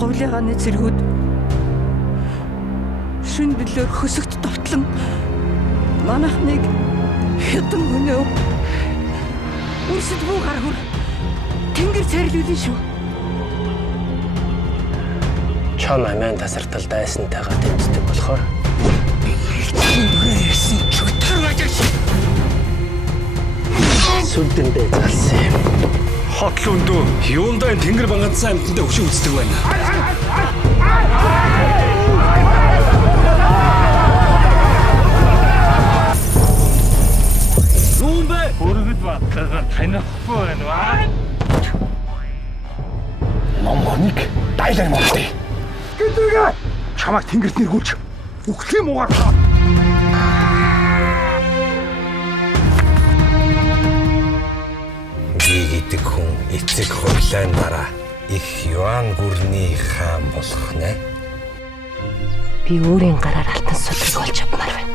Хуулигааны зэргүүд шүн билээр хөсөгт довтлон манайхныг хэдэн өнөө үрсэлбүү гаргур тэнгэр царилуулна шүү. Чам амин тасартал дайсантайгаа тэмцдэг болохоор Ирсэн чөтгөр ажиж сүлдэндээ залсан юм. Хот лөндөө юундаа тэнгэр банганцсан амттай өшөө үздэг байна. Юундаа өргөд баттайгаар танихгүй байна ба. Номхоныг дайлар мовтой. Гэдүгээ чамайг тэнгэрт нэргүүлж үхлээ муугаарлаа. Гэдэг хүн эцэг хурлаан дараа их юан гүрний хаан болох нэ. Би өөрийн гараар алтан судрыг олж авмаар байна.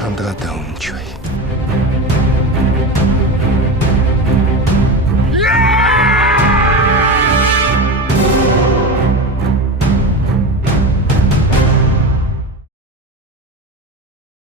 Андгаа дэвнэж бай.